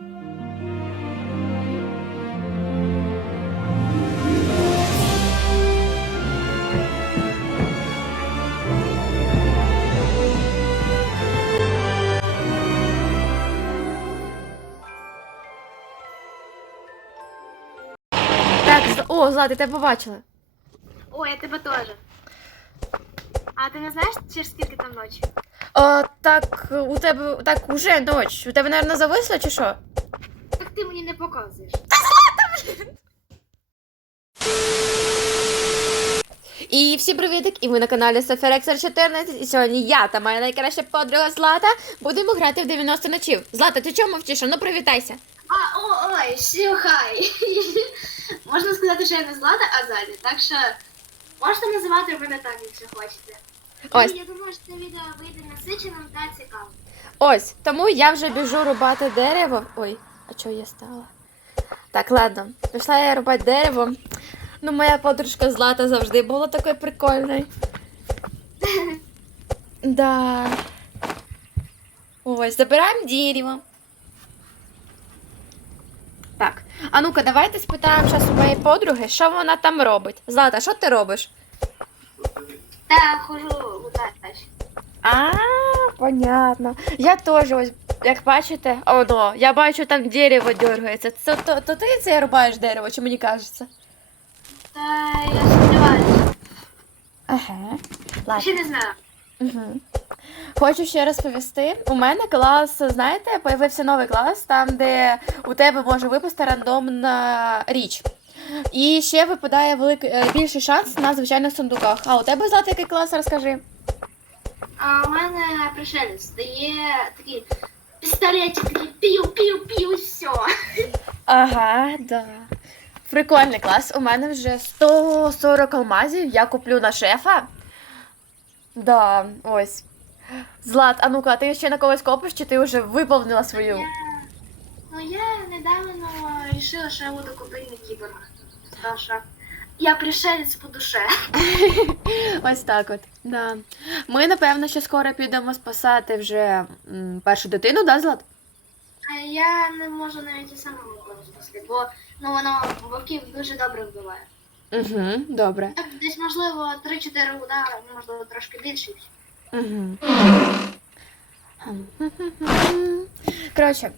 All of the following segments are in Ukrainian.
Так, о, Злата, я тебе побачила. О, я тебе теж. А ти не знаєш, через скільки там ночі? О, так, у тебе так уже ніч. У тебе, мабуть, зависло чи що? Ти мені не показуєш. І всі привітик, і ви на каналі Софірексер 14. І сьогодні я та моя найкраща подруга Злата будемо грати в 90 ночів. Злата, ти чому мовчиш? Ну привітайся. А, о, ой, всім хай. Можна сказати, що я не Злата, а Залі. Так що можете називати мене так, якщо хочете. Ось. І Я думаю, що це відео вийде насиченим та цікавим. Ось, тому я вже біжу рубати дерево. Ой, а чого я стала? Так, ладно. Пішла я рубати дерево. Ну, моя подружка Злата завжди була такою прикольною. Да. Ось, забираємо дерево. Так, а ну-ка, давайте спитаємо зараз у моєї подруги, що вона там робить. Злата, що ти робиш? Та хожу лутач. А, понятно. Я теж ось, як бачите, оно, я бачу, там дерево дергається. Це то, то ти це рубаєш дерево, чи мені кажеться? Та я сумніваюся. Ага. Ладно. Ще не знаю. Угу. Хочу ще розповісти. У мене клас, знаєте, появився новий клас, там, де у тебе може випасти рандомна річ. І ще випадає великий е, більший шанс на звичайних сундуках. А у тебе Злата, який клас, розкажи. А у мене пришелець дає такий пістолетик, такий пів, пів, пів, все. Ага, да. Прикольний клас. У мене вже 140 алмазів. Я куплю на шефа. Да, ось. Злат, а ну-ка, ти ще на когось копиш, чи ти вже виповнила свою? Я... Ну я недавно вирішила, що я буду купити на кіборг. Тому що я пришелець по душе. Ось так от. Да. Ми, напевно, ще скоро підемо спасати вже м, першу дитину, да, Злат? А я не можу навіть і самому ніколи спасти, бо ну воно вовків дуже добре вбиває. Угу, добре. Так, Десь, можливо, 3-4 удари, можливо, трошки більше. Угу. Коротше,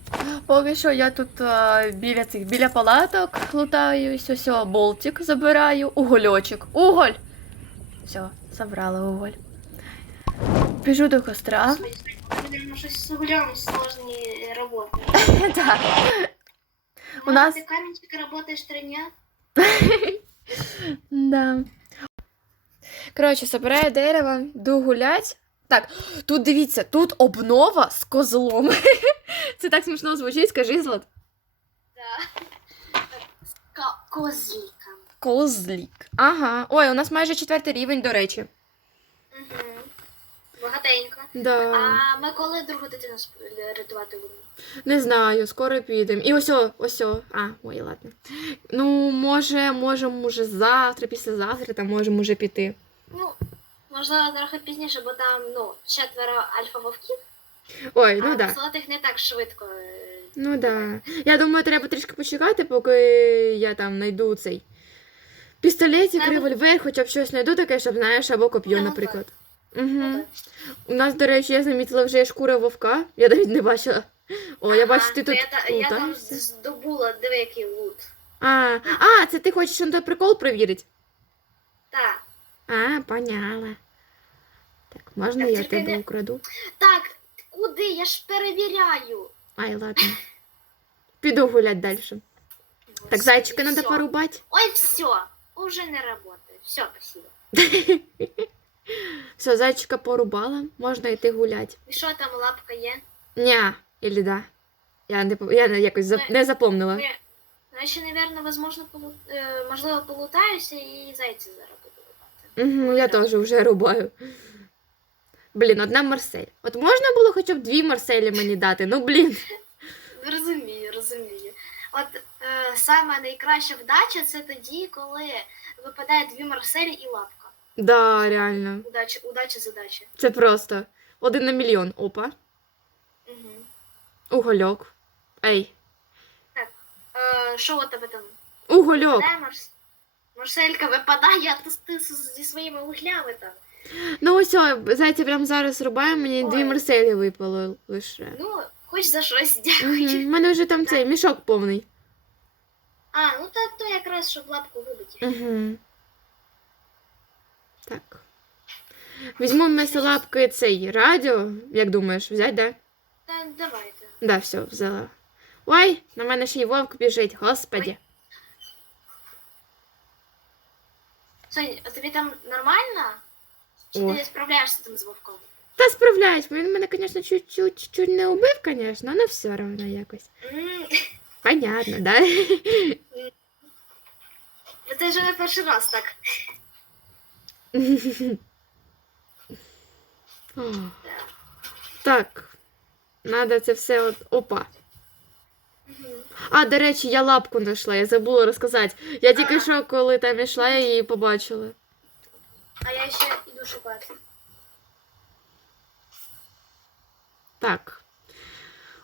поки що я тут а, біля цих біля палаток лутаюсь, ось о, болтик забираю, угольочок. Уголь! Все, забрала уголь. Біжу до костра. Наверное, щось з углем сложні роботи. Так. У нас- Ти каменщик працюєш три дня? Да. Коротше, собираю дерево, йду гулять. Так, тут дивіться, тут обнова з козлом. Це так смішно звучить, скажи, Злат. Так. Ка- Козліка. Козлік. Ага. Ой, у нас майже четвертий рівень, до речі. Угу. Багатенько. Да. А ми коли другу дитину сп- рятувати будемо? Не знаю, скоро підемо. І ось, ось. А, ой, ладно. Ну, може, можемо уже завтра, післязавтра, там можемо уже піти. Ну, можливо, трохи пізніше, бо там, ну, четверо альфа-вовків, Ой, ну а да. золотих не так швидко. Ну да. Я думаю, треба трішки почекати, поки я там знайду цей пістолетик, Треба- револьвер, хоча б щось знайду таке, щоб знаєш, або коп'ю, наприклад. Угу. У нас, до речі, я замітила вже шкура вовка. Я навіть не бачила. О, я Ага, бачу, ти то тут я, та- я там лутаєшся. здобула, диви, який лут. А, а, це ти хочеш на той прикол перевірити? Так. А, поняла. Так, можна я тебе украду? Так, куди? Я ж перевіряю. Ай, ладно. Піду гулять далі. Так, зайчика всё. порубати. Ой, все, уже не работает. Все, спасибо. Все, зайчика порубала, можна йти гулять. І що там лапка є? Ня, или да. Я не по- я не- якось за- не запомнила. Ну, я ще, наверное, возможно, полу... е, можливо, полутаюся і зайця лупати. Угу, я теж вже рубаю. Блін, одна Марсель. От можна було хоча б дві Марселі мені дати. Ну блін. Розумію, розумію. От е, саме найкраща вдача це тоді, коли випадає дві Марселі і лапка. Да, реально. Удача, удача, задача. Це просто один на мільйон. Опа. Угу. Угольок. Ей, е, що у тебе там? Угольок. Де Марс? Марселька випадає, а ти, зі своїми вуглями там. Ну ось, зайця прямо зараз рубає, мені дві Марселі випало лише. Ну, хоч за щось дякую. У мене вже там цей мішок повний. А, ну то, то якраз, щоб лапку вибити. Угу. Так. Візьму вместо лапки цей радіо, як думаєш, взять, да? Та давайте. Да, все, взяла. Ой, на мене ще й вовк біжить, господі. Сонь, а тобі там нормально? Чи О. ти справляєшся там з вовком? Та справляюсь, він мене, звісно, чуть-чуть чуть не убив, звісно, але все одно якось. М, Понятно, да? ну, Це вже не перший раз так. О. Так. Надо це все от. Опа. А, до речі, я лапку знайшла, я забула розказати. Я тільки що, коли там йшла, я її побачила. А я ще йду шукати. Так.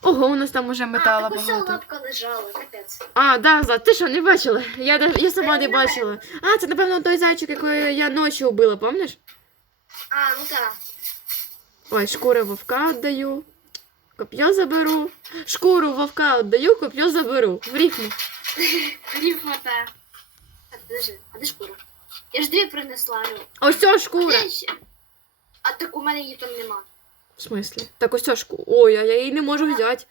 Ого, у нас там уже метала а, так багато. лапка лежала, капець. А, да, Злат, ти що, не бачила? Я, я сама не бачила. А, це, напевно, той зайчик, якого я ночі убила, пам'ятаєш? А, ну так. Ой, шкуру вовка віддаю. Коп'є заберу. Шкуру вовка віддаю, коп'є заберу. В рифму. Рівмота. Так, подожди, а де шкура? Я ж дві принесла. ну. Ось ця шкура. Де ще? А так у мене її там нема. В смислі? Так ось ця шкура. Ой, а я її не можу взяти.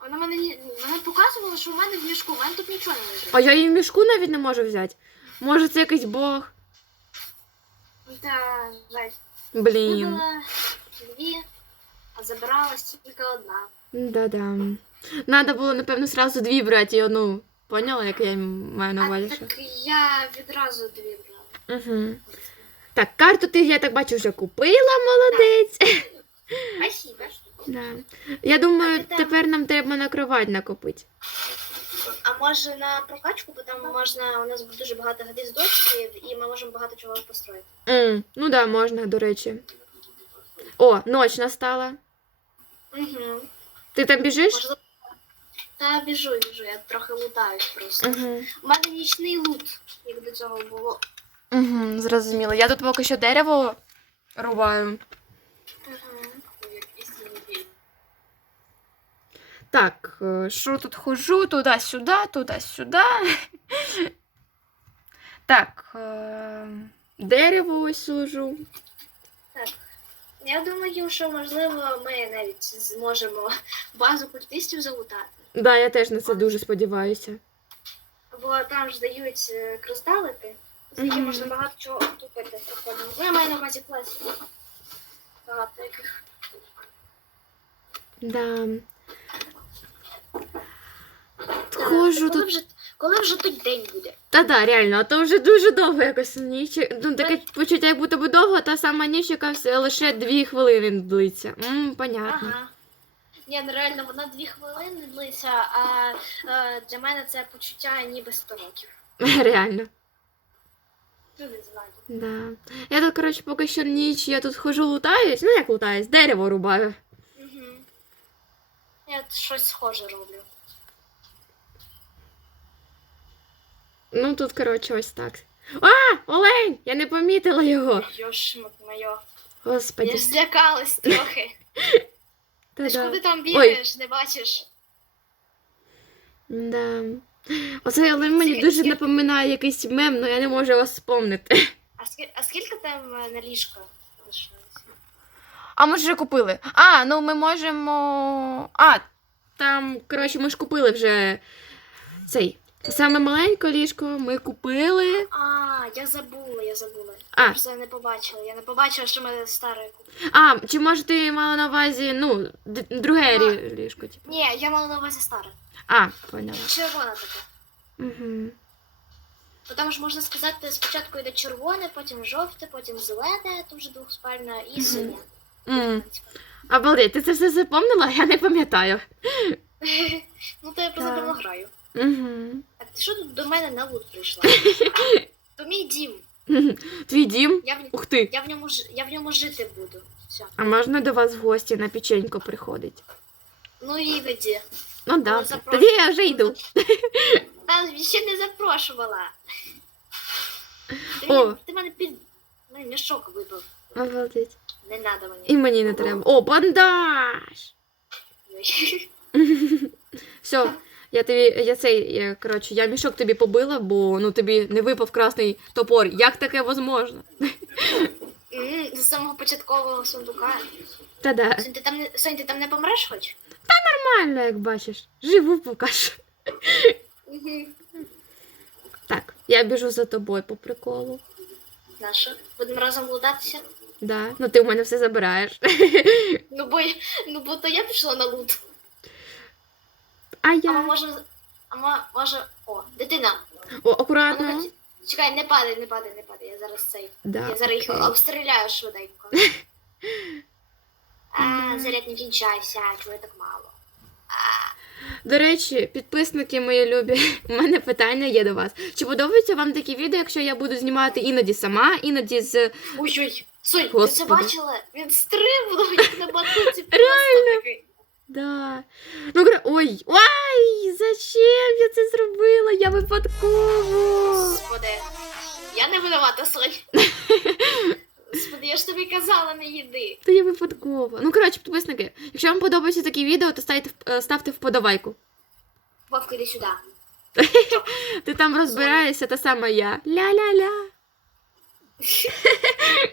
Вона мене ні- вона показувала, що у мене в мішку, у мене тут нічого не лежить. А я її в мішку навіть не можу взяти. Може, це якийсь бог. Та, жаль. Блін. Вибила дві, а забиралась тільки одна. Да-да. Надо було, напевно, сразу дві брати і одну. Поняла, як я маю на увазі? що? так я відразу дві брала. Угу. Так, карту ти, я так бачу, вже купила, молодець. Спасибо. Да. Я думаю, А там- тепер нам треба на кровать накопити. А може на прокачку, бо там можна, у нас дуже багато гвіздочків, і ми можемо багато чого построїти. М, ну да, можна, до речі. О, ніч настала. Угу. Ти там біжиш? Можливо. Та біжу, біжу, я трохи лутаюсь просто. Угу. У мене нічний лут, як до цього було. Угу, зрозуміло. Я тут поки що дерево рубаю. Угу. Так, е, що тут хожу? Туди-сюди, туди-сюди. Так, е, дерево ось сужу. Я думаю, що можливо ми навіть зможемо базу культистів залутати. Да, я теж на це дуже сподіваюся. Бо там ж дають е, кристалики, з яких можна багато чого купити проходимо. Ну, я маю на увазі класів. Багато яких. Да. Так, Хожу тут. вже, коли вже той день буде? Та да, реально, а то вже дуже довго якось ніч. Ну, таке почуття, як будто би довго, та сама ніч, яка все лише дві хвилини длиться. М, понятно. Ага. Ні, ну реально, вона дві хвилини длиться, а е, для мене це почуття ніби 100 років. Реально. Ну, не знаю. Да. Я тут, коротше, поки що ніч, я тут хожу лутаюсь. Ну як лутаюсь, дерево рубаю. Угу. Я щось схоже роблю. Ну тут, коротше, ось так. А! Олень! Я не помітила його. Йошмак моє. Я ж злякалась трохи. Ти ж куди там бігаєш, не бачиш? Да. Оце олень мені Скільки- дуже скільки- напоминає якийсь мем, але я не можу його спомнити. А скільки, а скільки там е, на ліжко лишилося? А ми ж вже купили. А, ну ми можемо. А, там, коротше, ми ж купили вже цей. Саме маленьке ліжко ми купили. А, я забула, я забула. А. Я просто не побачила. Я не побачила, що ми старе купили. А, чи може ти мала на увазі, ну, д- друге А. ліжко, типу. Ні, я мала на увазі старе. А, поняла. Червона така. Угу. Бо там ж можна сказати, спочатку йде червоне, потім жовте, потім зелене, тут вже двохспальна, і синє. М. Обалдеть, ти це все запомнила? Я не пам'ятаю. ну то я просто Так. давно граю. Угу. А ти що тут до мене на лут прийшла? То мій дім. Твій дім? Я в, Ух ти. я в ньому ж- я в ньому жити буду. Все. А можна до вас в гості на печенько приходить? Ну і веді. Ну да. Запрошую. Тоді я вже йду. Та ще не запрошувала. Ти, О. мені- ти мене під. Ну, мішок випав. Обалдеть. Не надо мені. І мені не треба. О, бандаж! Все, я тобі, я цей, я, коротше, я мішок тобі побила, бо ну тобі не випав красний топор. Як таке возможно? М, З самого початкового сундука. Та да. Сонь, ти там не Сонь, ти там не помреш хоч? Та Нормально, як бачиш. Живу поки що. Так, я біжу за тобою по приколу. Нащо? Будемо разом лутатися? Да. Ну ти у мене все забираєш. Ну бо, ну бо то я пішла на лут. А А я. А ми може. О, дитина. О, А акуратно. ну-ка, Чекай, не падай, не падай, не падай. Я зараз цей. Да. Я зараз їх окей. обстріляю швиденько. А, заряд не кінчайся, чого так мало. До речі, підписники мої любі, у мене питання є до вас. Чи подобаються вам такі відео, якщо я буду знімати іноді сама, іноді з. Ой-ой, Соль, ти це Господи. бачила? Він стрибнув як на батуті просто такий. Да. Ну, гра... Ой, ой, зачем я це зробила? Я випадково. Господи, я не винувата, Соль. Господи, я ж тобі казала, не їди. Та я випадково. Ну, коротше, підписники, якщо вам подобаються такі відео, то ставте, е, ставте вподобайку. Вовка, іди сюди. Ти там розбираєшся, та сама я. Ля-ля-ля.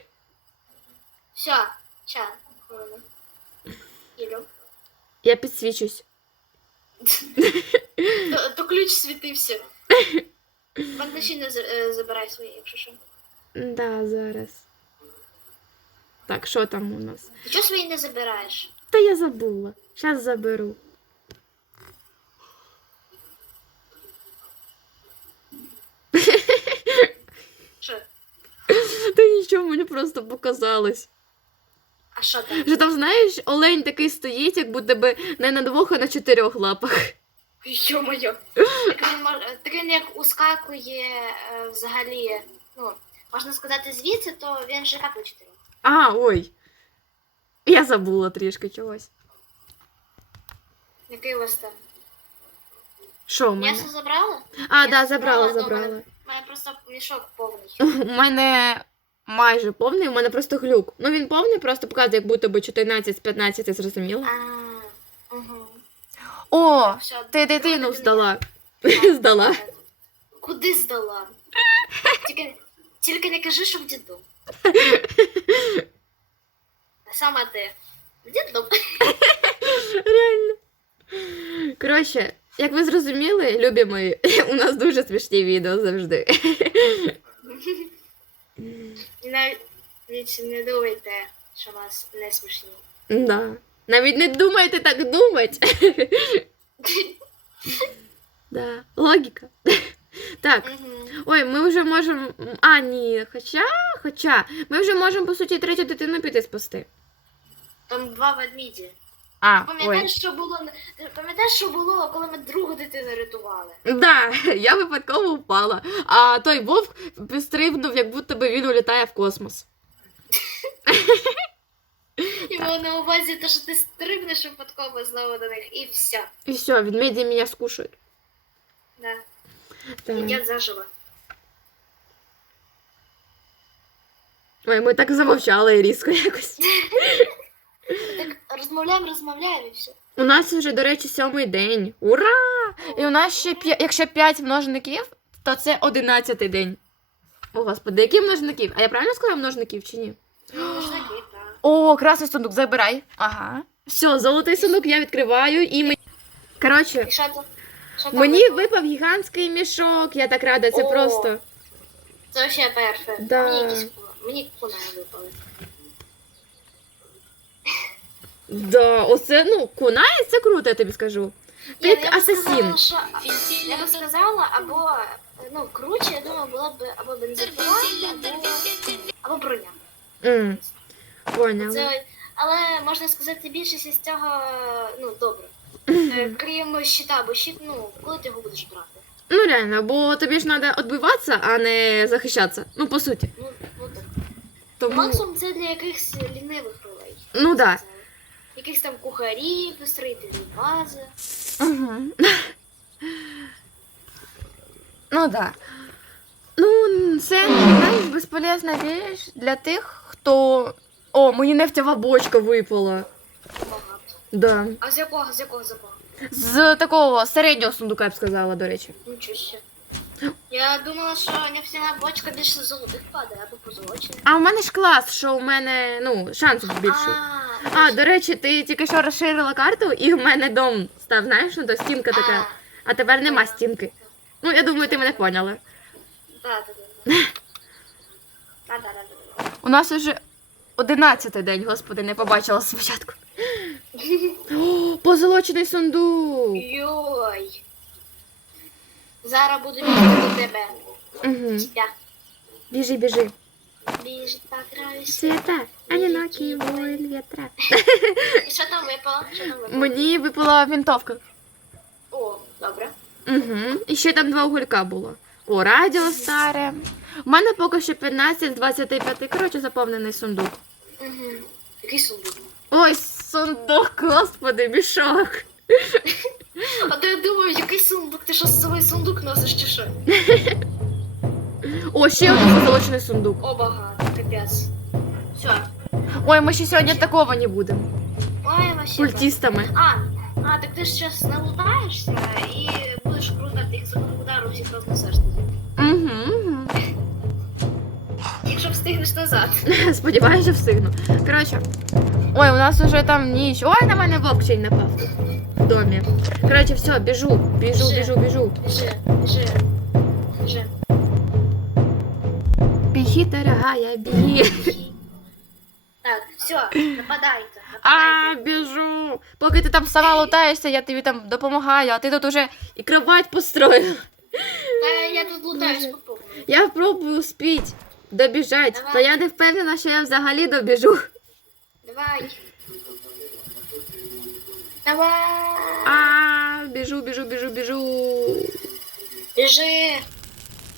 Все, ща, хвилину. Я підсвічусь. То, то ключ світився. Бандаші з- е, забирай свої, якщо що. Да, зараз. Так, що там у нас? Ти чого свої не забираєш? Та я забула. Зараз заберу. Що? Та нічого, мені просто показалось. А що там? Що там, знаєш, олень такий стоїть, як будто би не на двох, а на чотирьох лапах. Йо-моє. Так він, так він як ускакує е, взагалі, ну, можна сказати, звідси, то він же як чотири. А, ой. Я забула трішки чогось. Який у вас там? Що в мене? М'ясо забрала? А, Я да, забрала, забрала. У мене просто мішок повний. У мене майже повний, у мене просто глюк. Ну він повний, просто показує, як будто би 14 з 15, зрозуміло. А, угу. О, Все, ти дитину здала. Здала. Куди здала? Тільки, тільки не кажи, що в діду. Саме ти. В діду. Реально. Коротше, як ви зрозуміли, любі мої, у нас дуже смішні відео завжди. І навіть не думайте, що вас не смішні. Да. Навіть не думайте так думать. Да. Логіка. Так. Мгм. Ой, ми вже можемо. А, ні, хоча, хоча, ми вже можемо, по суті, третю дитину піти спасти. Там два ведміді. А. Пам'ятаєш, що було пам'ятаєш, що було, коли ми другу дитину рятували? Да, я випадково впала. А той вовк стрибнув, як будто би він улітає в космос. І було на увазі те, що ти стрибнеш випадково знову до них, і все. І все, ведмеді мене скушають. Да. Так. Заживо. Ой, ми так замовчали різко якось. Так розмовляємо, розмовляємо і все. У нас вже, до речі, сьомий день. Ура! І у нас ще п'я... якщо 5 множників, то це одинадцятий день. О, господи, які множників? А я правильно сказала множників чи ні? Ж так. О, красний сундук, забирай. Ага. Все, золотий сундук я відкриваю і ми. Коротше, І що там? Що там мені випало? випав гігантський мішок, я так рада, це О. просто. Це ще перше. Да. Мені якісь мені куна випали. Да, оце, ну, кунай, це круто, я тобі скажу. Ти як ну, я б асасін. сказала, я би сказала, або ну круче, я думаю, була б або бензопила, або, або броня. М, Поняла. Це, але можна сказати, більшість із цього ну добре. Е, Крім щита, бо щит, ну, коли ти його будеш брати? Ну реально, бо тобі ж треба відбиватися, а не захищатися. Ну, по суті. Ну, ну так. Тому... Максимум це для якихось лінивих ролей. Ну да. Якихось там кухарів, строїтелів бази. Угу. Ну да. Ну, це знаєш, безполезна річ для тих, хто. О, мені нефтява бочка випала. Багато. Да. А з якого, з якого, з якого? З такого середнього сундука, я б сказала, до речі. Нічого ще. Я думала, що нефтяна бочка більше золотих падає або позолочених. А у мене ж клас, що у мене, ну, шансів більше. А, до речі, ти тільки що розширила карту, і в мене дом став, знаєш, ну то стінка така. А тепер нема стінки. Ну, я думаю, ти мене поняла. Так, так, так. У нас уже одинадцятий день, господи, не побачила спочатку. О, позолочений сундук. Йой. Зараз буду бігти до тебе. Угу. Тебя. Біжи, біжи. Біжить по краю Свята, одинокий воїн вітра. І що там випало? Що там випало? Мені випала вінтовка. О, добре. Угу. І ще там два уголька було. О, радіо старе. У мене поки що 15 з 25, коротше, заповнений сундук. Угу. Який сундук? Ой, сундук, господи, мішок. А то я думаю, який сундук? Ти що з собою сундук носиш чи що? О, ще один позолочений сундук. О, багато, капець. Все. Ой, ми ще сьогодні атаковані будемо. Ой, вообще. Культістами. А, а, так ти ж зараз налутаєшся і будеш крутати їх з одного удару всіх рознесеш назад. Угу, угу. Якщо встигнеш назад. Сподіваюся, встигну. Коротше. Ой, у нас уже там ніч. Ой, на мене вовк ще й напав. В домі. Коротше, все, біжу. Біжи, біжи. Біжи. Біги, дорогая, біги. Так, все, нападайте. А, біжу. Поки ти там сама лутаєшся, я тобі там допомагаю, а ти тут уже і кровать построїла. Та я тут лутаюсь по повній. Я пробую спіть, добіжать, Давай. я не впевнена, що я взагалі добіжу. Давай. Давай. А, біжу, біжу, біжу, біжу. Біжи.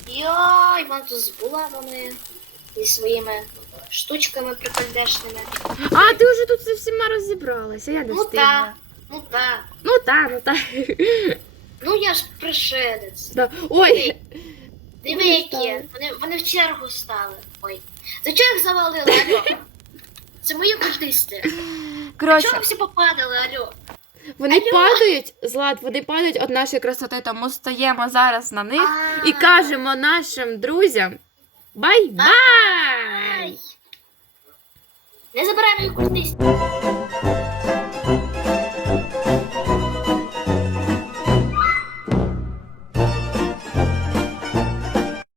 Йой, вон тут з булавами і своїми штучками прикольдешними. А, ти вже тут зі всіма розібралася, я не Ну встигла. ну та. Ну та, ну та. Ну я ж пришелець. Да. Ой, Диви, які. Вони, вони в чергу стали. Ой. За чого їх завалили, алло? Це мої культисти. Чого коротше, всі попадали, алло? Вони падають, лад, вони падають від нашої красоти, тому стаємо зараз на них і кажемо нашим друзям бай-бай! Не забирай моїх культистів.